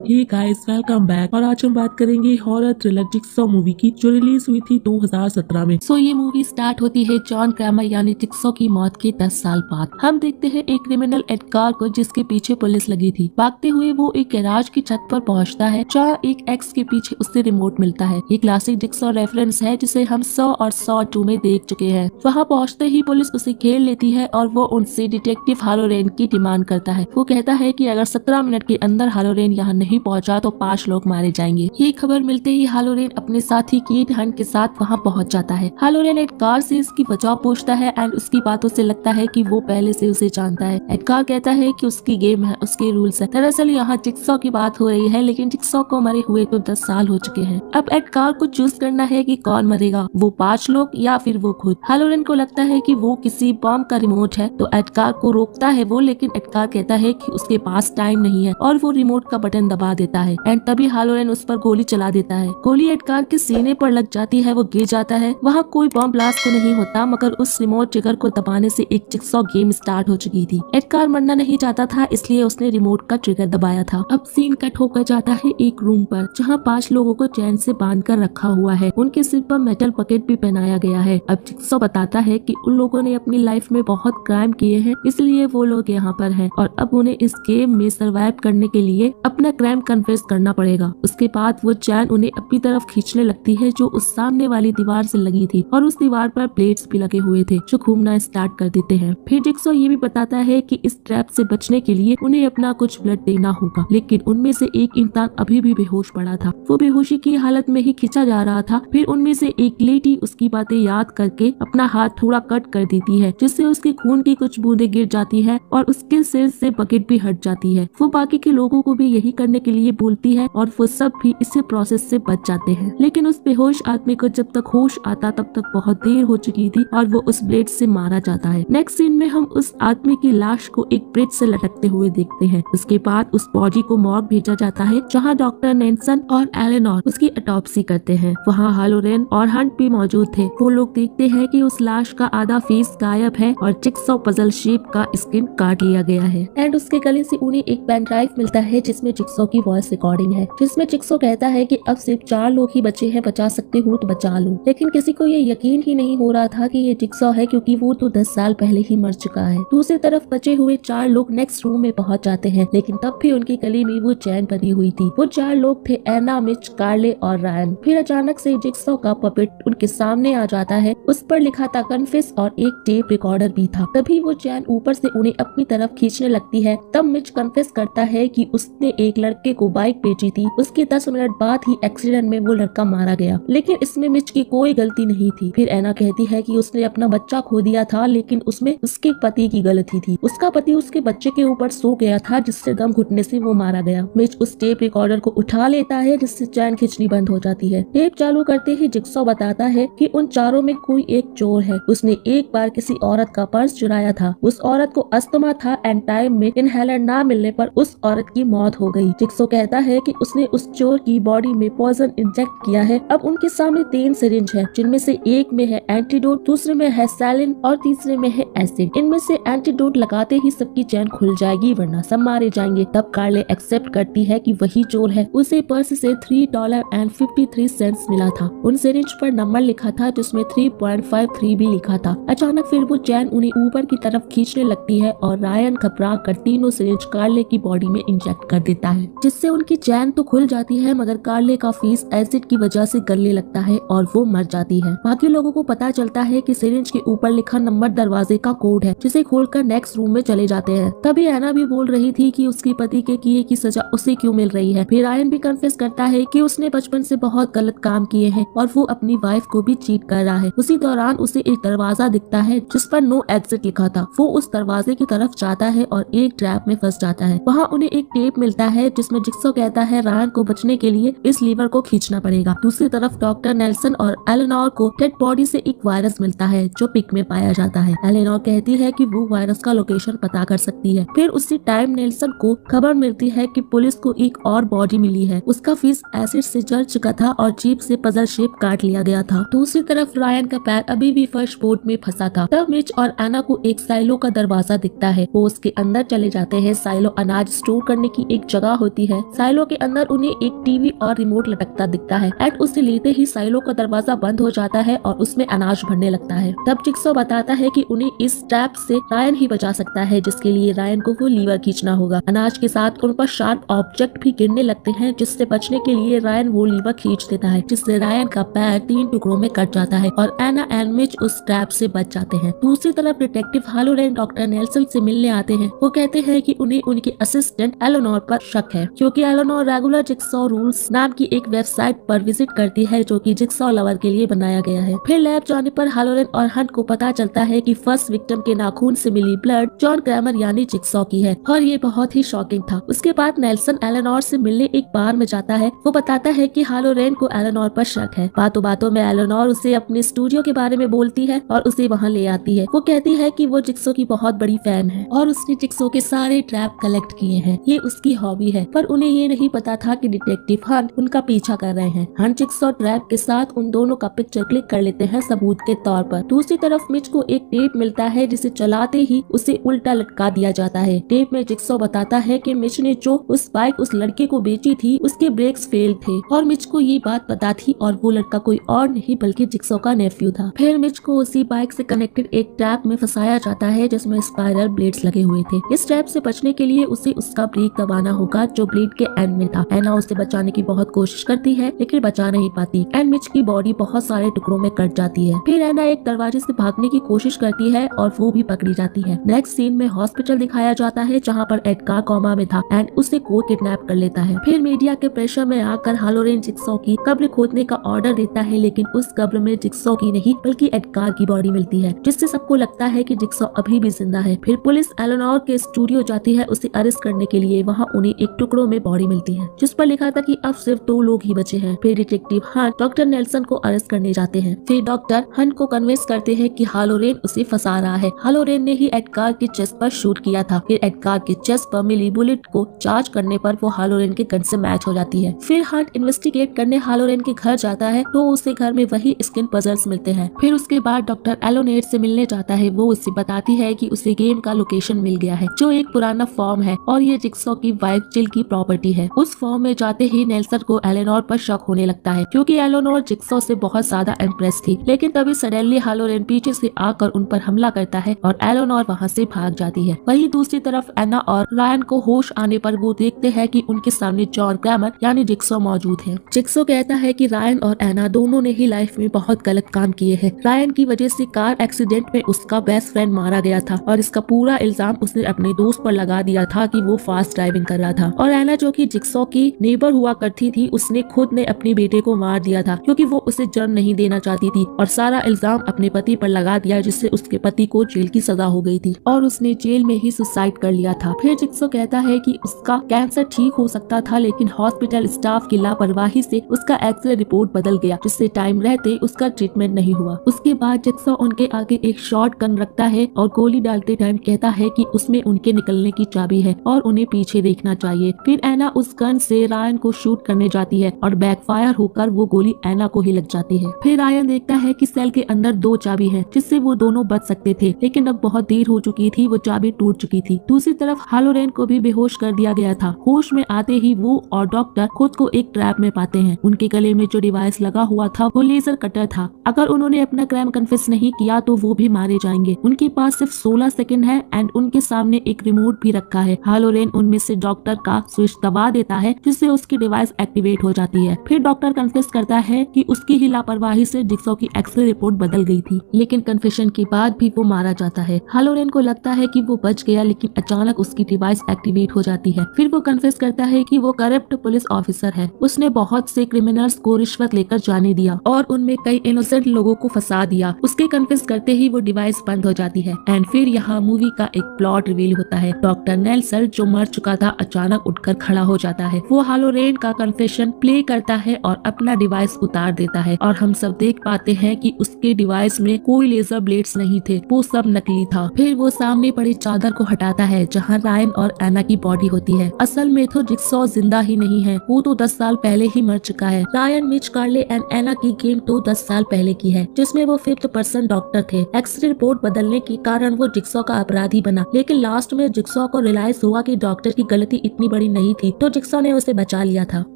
Hey guys, welcome back. और आज हम बात करेंगे हॉरर थ्रिलर जिक्सॉ मूवी की, जो रिलीज हुई थी 2017 में। ये मूवी स्टार्ट होती है जॉन क्रैमर यानी जिक्सॉ की मौत के 10 साल बाद। हम देखते हैं एक क्रिमिनल एडगार को, जिसके पीछे पुलिस लगी थी। भागते हुए वो एक गैराज की छत पर पहुंचता है, जहाँ एक एक्स के पीछे उससे रिमोट मिलता है। ये क्लासिक जिक्सॉ रेफरेंस है, जिसे हम सॉ और सॉ 2 में देख चुके हैं। वहाँ पहुँचते ही पुलिस उसे घेर लेती है और वो उनसे डिटेक्टिव हालोरेन की डिमांड करता है। वो कहता है कि अगर 17 मिनट के अंदर हालोरेन यहाँ नहीं पहुंचा तो 5 लोग मारे जाएंगे। ये खबर मिलते ही हालोरेन अपने साथी कीट हंट के साथ वहाँ पहुंच जाता है। हालोरेन एडगार से इसकी वजह पूछता है एंड उसकी बातों से लगता है कि वो पहले से उसे जानता है। एडगार कहता है कि उसकी गेम है, उसके रूल्स है। दरअसल यहाँ जिक्सॉ की बात हो रही है, लेकिन जिक्सॉ को मरे हुए तो 10 साल हो चुके हैं। अब एडगार को चूज करना है कि कौन मरेगा, वो 5 लोग या फिर वो खुद। हालोरेन को लगता है कि वो किसी बॉम्ब का रिमोट है, तो एडगार को रोकता है वो, लेकिन एडगार कहता है कि उसके पास टाइम नहीं है और वो रिमोट का बटन दबा देता है। एंड तभी हालोरेन उस पर गोली चला देता है। गोली एडगार के सीने पर लग जाती है, वो गिर जाता है। वहाँ कोई बॉम्ब ब्लास्ट तो नहीं होता, मगर उस रिमोट ट्रिगर को दबाने से एक जिक्सॉ गेम स्टार्ट हो चुकी थी। एडगार मरना नहीं चाहता था, इसलिए उसने रिमोट का ट्रिगर दबाया था। अब सीन कट होकर जाता है एक रूम पर, जहाँ 5 लोगों को चैन से बांध कर रखा हुआ है। उनके सिर पर मेटल पकेट भी पहनाया गया है। अब जिक्सॉ बताता है कि उन लोगों ने अपनी लाइफ में बहुत क्राइम किए हैं, इसलिए वो लोग यहाँ पर हैं और अब उन्हें इस गेम में सरवाइव करने के लिए अपना क्राइम कन्फेस करना पड़ेगा। उसके बाद वो चैन उन्हें अपनी तरफ खींचने लगती है, जो उस सामने वाली दीवार से लगी थी, और उस दीवार पर प्लेट्स भी लगे हुए थे जो घूमना स्टार्ट कर देते हैं। फिर जिक्सॉ ये भी बताता है कि इस ट्रैप से बचने के लिए उन्हें अपना कुछ ब्लड देना होगा, लेकिन उनमें से एक इंसान अभी भी बेहोश पड़ा था। वो बेहोशी की हालत में ही खींचा जा रहा था। फिर उनमें से एक लेडी उसकी बातें याद करके अपना हाथ थोड़ा कट कर देती है, जिससे उसके खून की कुछ बूंदें गिर जाती है और उसके सिर से बकेट भी हट जाती है। वो बाकी के लोगों को भी यही करने के लिए बोलती है और वो सब भी इसी प्रोसेस से बच जाते हैं। लेकिन उस बेहोश आदमी को जब तक होश आता तब तक बहुत देर हो चुकी थी और वो उस ब्लेड से मारा जाता है। नेक्स्ट सीन में हम उस आदमी की लाश को एक ब्रिज से लटकते हुए देखते हैं। उसके बाद उस बॉडी को मॉर्ग भेजा जाता है, जहाँ डॉक्टर नेल्सन और एलेनोर उसकी ऑटोप्सी करते हैं। वहाँ हालोरेन और हंट भी मौजूद थे। वो लोग देखते हैं कि उस लाश का आधा फेस गायब है और जिक्सॉ पजल शेप का स्किन काट लिया गया है। एंड उसके गले से उन्हें एक पेन ड्राइव मिलता है, जिसमें जिक्सॉ की वॉइस रिकॉर्डिंग है, जिसमें जिक्सॉ कहता है कि अब सिर्फ 4 लोग ही बचे हैं, बचा सकते हो तो बचा लो। लेकिन किसी को ये यकीन ही नहीं हो रहा था कि ये जिक्सॉ है, क्योंकि वो तो 10 साल पहले ही मर चुका है। दूसरी तरफ बचे हुए 4 लोग नेक्स्ट रूम में पहुंच जाते हैं, लेकिन तब भी उनकी गली में वो चैन बनी हुई थी। वो 4 लोग थे, एना, मिच, कार्ले और रायन। फिर अचानक से जिक्सॉ का पपेट उनके सामने आ जाता है। उस पर लिखा था कन्फेस और एक टेप रिकॉर्डर भी था। तभी वो चैन ऊपर से उन्हें अपनी तरफ खींचने लगती है। तब मिच कन्फेस करता है कि उसने एक लड़के को बाइक बेची थी। उसके 10 मिनट बाद ही एक्सीडेंट में वो लड़का मारा गया, लेकिन इसमें मिच की कोई गलती नहीं थी। फिर एना कहती है कि उसने अपना बच्चा खो दिया था, लेकिन उसमें उसके पति की गलती थी। उसका पति उसके बच्चे के ऊपर सो गया था, जिससे दम घुटने से वो मारा गया। मिच उस टेप रिकॉर्डर को उठा लेता है, जिससे चैन खींचनी बंद हो जाती है। टेप चालू करते ही जिक्सॉ बताता है कि उन चारों में कोई एक चोर है। उसने एक बार किसी औरत का पर्स चुराया था। उस औरत को अस्थमा था एंड टाइम में इनहेलर ना मिलने पर उस औरत की मौत हो गई। जिक्सॉ कहता है कि उसने उस चोर की बॉडी में पॉइजन इंजेक्ट किया है। अब उनके सामने 3 सिरिंज है, जिनमें से एक में है एंटीडोट, दूसरे में है सैलिन और तीसरे में है एसिड। इनमें से एंटीडोट लगाते ही सबकी चैन खुल जाएगी, वरना सब मारे जाएंगे। तब कार्ले एक्सेप्ट करती है कि वही चोर है। उसे पर्स से $3.53 मिला था। उन सिरिंज पर नंबर लिखा था, जिसमें 3.53 भी लिखा था। अचानक फिर वो चैन उन्हें ऊपर की तरफ खींचने लगती है और रायन घबरा कर तीनों सिरिंज कार्ले की बॉडी में इंजेक्ट कर देता है, जिससे उनकी चैन तो खुल जाती है, मगर कार्ले का फेस एसिड की वजह से गलने लगता है और वो मर जाती है। बाकी लोगों को पता चलता है कि सिरिंज के ऊपर लिखा नंबर दरवाजे का कोड है, जिसे खोलकर नेक्स्ट रूम में चले जाते हैं। तभी एना भी बोल रही थी कि उसके पति के किए की सजा उसे क्यों मिल रही है। फिर रायन भी कन्फेस करता है कि उसने बचपन से बहुत गलत काम किए हैं और वो अपनी वाइफ को भी चीट कर रहा है। उसी दौरान उसे एक दरवाजा दिखता है, जिस पर नो एग्जिट लिखा था। वो उस दरवाजे की तरफ जाता है और एक ट्रैप में फंस जाता है। वहाँ उन्हें एक टेप मिलता है, जिसमें जिक्सॉ कहता है रायन को बचने के लिए इस लीवर को खींचना पड़ेगा। दूसरी तरफ डॉक्टर नेल्सन और एलेनोर को डेड बॉडी से एक वायरस मिलता है, जो पिक में पाया जाता है। एलेनोर कहती है कि वो वायरस का लोकेशन पता कर सकती है। फिर उसी टाइम नेल्सन को खबर मिलती है कि पुलिस को एक और बॉडी मिली है। उसका फेस एसिड से जल चुका था और जीप से पजल शेप काट लिया गया था। दूसरी तरफ रायन का पैर अभी भी फर्श बोर्ड में फंसा था। तब मिच और एना को एक साइलो का दरवाजा दिखता है। वो उसके अंदर चले जाते हैं। साइलो अनाज स्टोर करने की एक जगह होती है, साइलो के अंदर उन्हें एक टीवी और रिमोट लटकता दिखता है एंड उसे लेते ही साइलो का दरवाजा बंद हो जाता है और उसमें अनाज भरने लगता है। तब जिक्सो बताता है कि उन्हें इस ट्रैप से रायन ही बचा सकता है, जिसके लिए रायन को वो लीवर खींचना होगा। अनाज के साथ उन पर शार्प ऑब्जेक्ट भी गिरने लगते हैं, जिससे बचने के लिए रायन वो लीवर खींच देता है, जिससे रायन का पैर 3 टुकड़ों में कट जाता है और एना एंड मिच उस ट्रैप से बच जाते हैं। दूसरी तरफ डिटेक्टिव हालोरेन डॉक्टर नेल्सन से मिलने आते हैं। वो कहते हैं कि उन्हें उनकी असिस्टेंट एलेनोर पर शक है, क्योंकि एलेनोर रेगुलर जिक्सॉ रूल्स नाम की एक वेबसाइट पर विजिट करती है, जो कि जिक्सॉ लवर के लिए बनाया गया है। फिर लैब जाने पर हालोरेन और हंट को पता चलता है कि फर्स्ट विक्टिम के नाखून से मिली ब्लड जॉन क्रैमर यानी जिक्सॉ की है, और ये बहुत ही शॉकिंग था। उसके बाद नेल्सन एलेनोर से मिलने एक बार में जाता है। वो बताता है कि हालोरेन को एलेनोर पर शक है। बातों बातों में एलेनोर उसे अपने स्टूडियो के बारे में बोलती है और उसे वहाँ ले आती है। वो कहती है कि वो जिक्सो की बहुत बड़ी फैन है और उसने जिक्सो के सारे ट्रैप कलेक्ट किए हैं, ये उसकी हॉबी है। पर उन्हें ये नहीं पता था कि डिटेक्टिव हंट उनका पीछा कर रहे हैं। हंट जिक्सो ट्रैप के साथ उन दोनों का पिक्चर क्लिक कर लेते हैं सबूत के तौर पर। दूसरी तरफ मिच को एक टेप मिलता है, जिसे चलाते ही उसे उल्टा लटका दिया जाता है। टेप में जिक्सो बताता है कि मिच ने जो उस बाइक उस लड़के को बेची थी, उसके ब्रेक्स फेल थे, और मिच को ये बात पता थी, और वो लड़का कोई और नहीं बल्कि जिक्सो का नेफ्यू था। फिर मिच को उसी बाइक से कनेक्टेड एक ट्रैप में फंसाया जाता है, जिसमें स्पाइरल ब्लेड्स लगे हुए थे। इस ट्रैप से बचने के लिए उसे उसका ब्रेक दबाना होगा, जो ब्लेड के एंड में था। एना उसे बचाने की बहुत कोशिश करती है, लेकिन बचा नहीं पाती एंड मिच की बॉडी बहुत सारे टुकड़ों में कट जाती है। फिर एना एक दरवाजे से भागने की कोशिश करती है और वो भी पकड़ी जाती है। नेक्स्ट सीन में हॉस्पिटल दिखाया जाता है, जहाँ पर एडगार कोमा में था एंड उसे कोई किडनैप कर लेता है। फिर मीडिया के प्रेशर में आकर हालोरेन जिक्सो की कब्र खोदने का ऑर्डर देता है, लेकिन उस कब्र में जिक्सो की नहीं बल्कि एडगार की बॉडी मिलती है, जिससे सबको लगता है कि जिक्सो अभी भी जिंदा है। फिर पुलिस एलेनोर के स्टूडियो जाती है उसे अरेस्ट करने के लिए। वहाँ उन्हें एक टुकड़ों में बॉडी मिलती है, जिस पर लिखा था कि अब सिर्फ 2 लोग ही बचे हैं। फिर डिटेक्टिव हंट डॉक्टर नेल्सन को अरेस्ट करने जाते हैं। फिर डॉक्टर हंट को कन्विंस करते हैं कि हालोरेन उसे फंसा रहा है। हालोरेन ने ही एडगार के चेस्ट पर शूट किया था। फिर एडगार के चेस्ट पर मिली बुलेट को चार्ज करने पर वो हालोरेन के गन से मैच हो जाती है। फिर हंट इन्वेस्टिगेट करने हालोरेन के घर जाता है, तो उसे घर में वही स्किन पजल्स मिलते हैं। फिर उसके बाद डॉक्टर एलोनेट से मिलने जाता है। वो उसे बताती है कि उसे गेम का लोकेशन मिल गया है, जो एक पुराना फॉर्म है और ये जिक्सो की वाइफ जिल की प्रॉपर्टी है। उस फॉर्म में जाते ही नेल्सन को एलेनोर पर शक होने लगता है, क्योंकि एलेनोर जिक्सो से बहुत ज्यादा इम्प्रेस थी। लेकिन तभी सडनली हालोरेन पीछे से आकर उन पर हमला करता है और एलेनोर वहाँ से भाग जाती है। वहीं दूसरी तरफ एना और रायन को होश आने पर वो देखते हैं कि उनके सामने जॉन क्रैमर यानी जिक्सो मौजूद है। जिक्सो कहता है कि रायन और एना दोनों ने ही लाइफ में बहुत गलत काम किए हैं। रायन की वजह से कार एक्सीडेंट में उसका बेस्ट फ्रेंड मारा गया था और इसका पूरा इल्जाम उसने अपने दोस्त पर लगा दिया था कि वो फास्ट ड्राइविंग कर रहा था। और एना जो कि जिक्सो की नेबर हुआ करती थी, उसने खुद ने अपने बेटे को मार दिया था, क्योंकि वो उसे जन्म नहीं देना चाहती थी और सारा इल्जाम अपने पति पर लगा दिया, जिससे उसके पति को जेल की सजा हो गई थी और उसने जेल में ही सुसाइड कर लिया था। फिर जिक्सो कहता है कि उसका कैंसर ठीक हो सकता था, लेकिन हॉस्पिटल स्टाफ की लापरवाही से उसका एक्सरे रिपोर्ट बदल गया, जिससे टाइम रहते उसका ट्रीटमेंट नहीं हुआ। उसके बाद जिक्सो उनके आगे एक शॉर्ट गन रखता है और गोली डालते टाइम कहता है कि उसमें उनके निकलने की चाबी है और उन्हें पीछे देखना चाहिए। फिर एना उस गन से रायन को शूट करने जाती है और बैकफायर होकर वो गोली एना को ही लग जाती है। फिर रायन देखता है कि सेल के अंदर 2 चाबी है, जिससे वो दोनों बच सकते थे, लेकिन अब बहुत देर हो चुकी थी, वो चाबी टूट चुकी थी। दूसरी तरफ हालोरेन को भी बेहोश कर दिया गया था। होश में आते ही वो और डॉक्टर खुद को एक ट्रैप में पाते हैं। उनके गले में जो डिवाइस लगा हुआ था वो लेजर कटर था। अगर उन्होंने अपना क्राइम कन्फेस नहीं किया तो वो भी मारे जाएंगे। उनके पास सिर्फ 16 सेकंड है एंड उनके सामने एक रिमोट भी रखा है। हालोरेन उनमें से डॉक्टर का स्विच दबा देता है, जिससे उसकी डिवाइस एक्टिवेट हो जाती है। फिर डॉक्टर कन्फेस करता है कि उसकी ही लापरवाही से जिक्सो की एक्सरे रिपोर्ट बदल गई थी, लेकिन कन्फेशन के बाद भी वो मारा जाता है। हालोरेन को लगता है कि वो बच गया, लेकिन अचानक उसकी डिवाइस एक्टिवेट हो जाती है। फिर वो कन्फेस करता है कि वो करप्ट पुलिस ऑफिसर है। उसने बहुत से क्रिमिनल्स को रिश्वत लेकर जाने दिया और उनमें कई इनोसेंट लोगों को फंसा दिया। उसके कन्फेस करते ही वो डिवाइस बंद हो जाती है एंड फिर यहाँ मूवी का एक प्लॉट रिवील होता है। डॉक्टर नेल्सन जो मर चुका था अचानक उठकर खड़ा हो जाता है। वो हालोरेन का कन्फेशन प्ले करता है और अपना डिवाइस उतार देता है और हम सब देख पाते हैं कि उसके डिवाइस में कोई लेजर ब्लेड्स नहीं थे, वो सब नकली था। फिर वो सामने पड़ी चादर को हटाता है जहाँ रायन और एना की बॉडी होती है। असल में तो जिक्सॉ जिंदा ही नहीं है, वो तो 10 साल पहले ही मर चुका है। रायन, मिच, कार्ले एंड एना की गेम तो 10 साल पहले की है, जिसमें वो 5th पर्सन डॉक्टर थे। एक्सरे रिपोर्ट बदलने के कारण वो जिक्सॉ का अपराधी बना, लेकिन लास्ट में जिक्सॉ को रियलाइज हुआ कि डॉक्टर की गलती इतनी बड़ी नहीं थी तो जिक्सॉ ने उसे बचा लिया था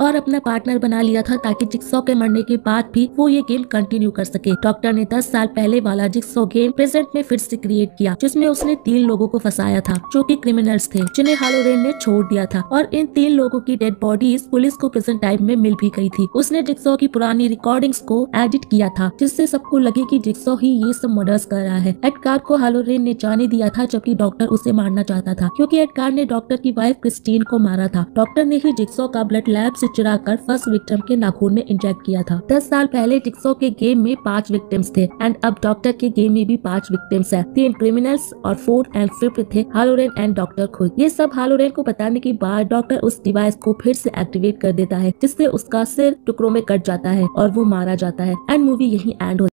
और अपना पार्टनर बना लिया था ताकि जिक्सॉ के मरने के बाद भी वो ये गेम कंटिन्यू कर सके। डॉक्टर ने 10 साल पहले वाला जिक्सॉ गेम प्रेजेंट में फिर से क्रिएट किया जिसमें उसने 3 लोगों को फंसाया था जो कि क्रिमिनल्स थे जिन्हें हालोरेन ने छोड़ दिया था और इन 3 लोगों की डेड बॉडीज पुलिस को प्रेजेंट टाइम में मिल भी गई थी। उसने जिक्सॉ की पुरानी रिकॉर्डिंग्स को एडिट किया था जिससे सबको लगे कि जिक्सॉ ही ये सब मर्डर्स कर रहा है। एडगार को हालोरेन ने जाने दिया था जबकि डॉक्टर उसे मारना चाहता था क्योंकि एडगार ने डॉक्टर की वाइफ क्रिस्टीन को मारा था। डॉक्टर ने ही जिक्सॉ का ब्लड लैब से चुरा कर फर्स्ट विक्टिम के नाखून में इंजेक्ट किया था। 10 साल पहले जिक्सॉ के गेम में 5 विक्टिम्स थे एंड अब डॉक्टर के गेम में भी 5 विक्टिम्स है। 3 क्रिमिनल्स और 4th एंड 5th थे हालोरेन एंड डॉक्टर खुद। ये सब हालोरेन को बताने के बाद डॉक्टर उस डिवाइस को फिर से एक्टिवेट कर देता है जिससे उसका सिर टुकड़ों में कट जाता है और वो मारा जाता है एंड मूवी यही एंड